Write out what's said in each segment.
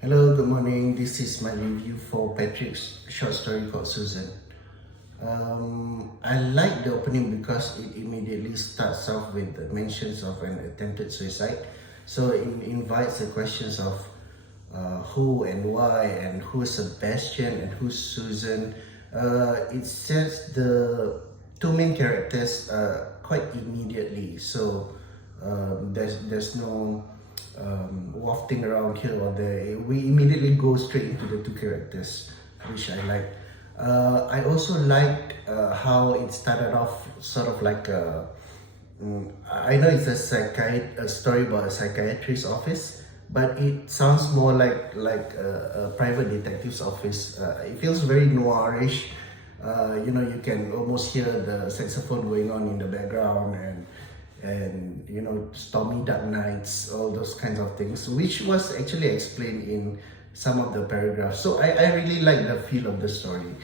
Hello, good morning. This is my review for Patrick's short story called Susan. I like the opening because it immediately starts off with the mentions of an attempted suicide. So it invites the questions of who and why and who's Sebastian and who's Susan. It sets the two main characters quite immediately. So there's no wafting around here or there. We immediately go straight into the two characters, which I like. I also liked how it started off sort of like I know it's a story about a psychiatrist's office, but it sounds more like a private detective's office. It feels very noirish. You can almost hear the saxophone going on in the background and stormy dark nights, all those kinds of things, which was actually explained in some of the paragraphs. So I really like the feel of the story.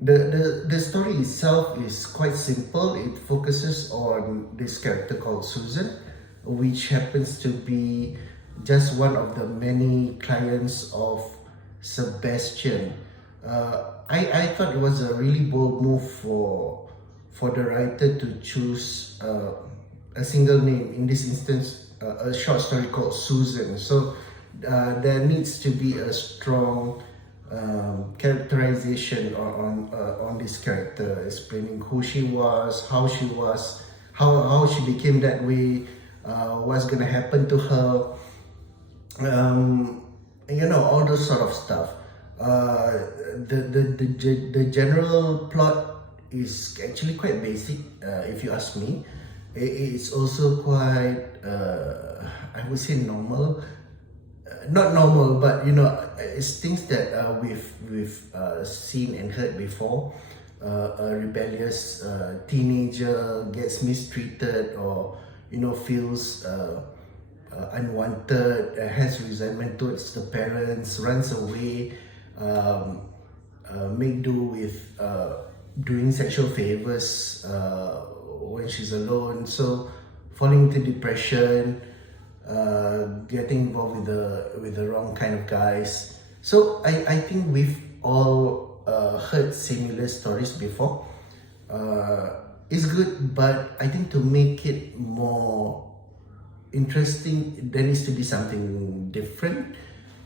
The story itself is quite simple. It focuses on this character called Susan, which happens to be just one of the many clients of Sebastian. I thought it was a really bold move for the writer to choose a single name, in this instance a short story called Susan. So there needs to be a strong characterization on this character, explaining who she was, how she became that way, what's gonna happen to her, all those sort of stuff. The general plot is actually quite basic, if you ask me. It's also quite, I would say, normal. Not normal, but it's things that we've seen and heard before. A rebellious teenager gets mistreated, or feels unwanted, has resentment towards the parents, runs away, make do with doing sexual favors when she's alone. So falling into depression, getting involved with the wrong kind of guys. So I think we've all heard similar stories before. It's good, but I think to make it more interesting, there needs to be something different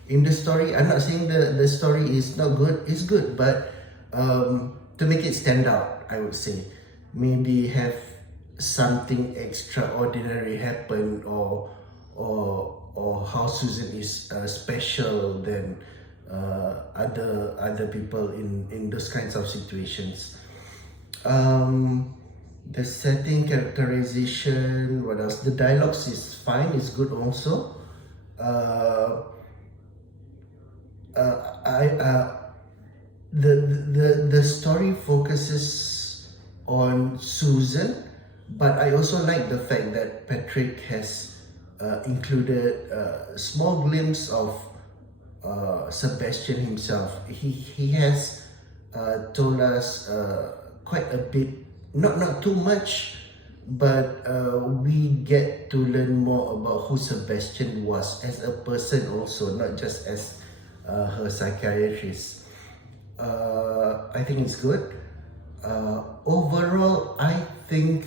in the story. I'm not saying the story is not good, it's good, but to make it stand out, I would say maybe have something extraordinary happen, or how Susan is special than other people in those kinds of situations. The setting, characterization, what else? The dialogues is fine, is good also. I the story focuses on Susan, but I also like the fact that Patrick has included a small glimpse of Sebastian himself. He has told us quite a bit, not too much, but we get to learn more about who Sebastian was as a person also, not just as her psychiatrist. I think it's good. Overall, I think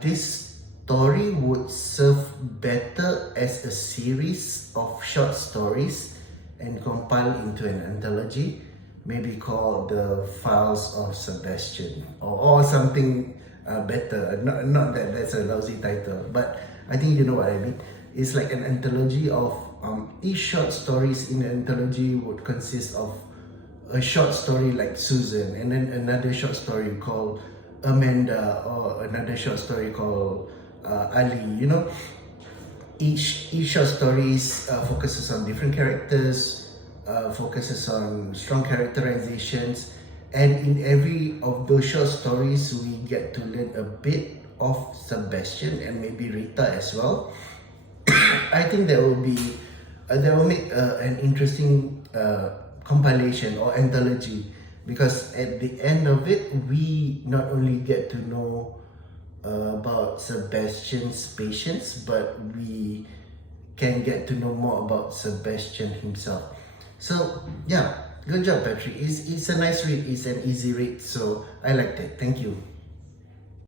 this story would serve better as a series of short stories and compiled into an anthology, maybe called The Files of Sebastian, or something better. Not that that's a lousy title, but I think you know what I mean. It's like an anthology of each short stories in the anthology would consist of a short story like Susan, and then another short story called Amanda, or another short story called Ali. Each short stories focuses on different characters, focuses on strong characterizations, and in every of those short stories we get to learn a bit of Sebastian and maybe Rita as well. I think that will make an interesting compilation or anthology, because at the end of it we not only get to know about Sebastian's patients, but we can get to know more about Sebastian himself. So yeah, good job, Patrick. It's a nice read. It's an easy read, so I liked it. Thank you.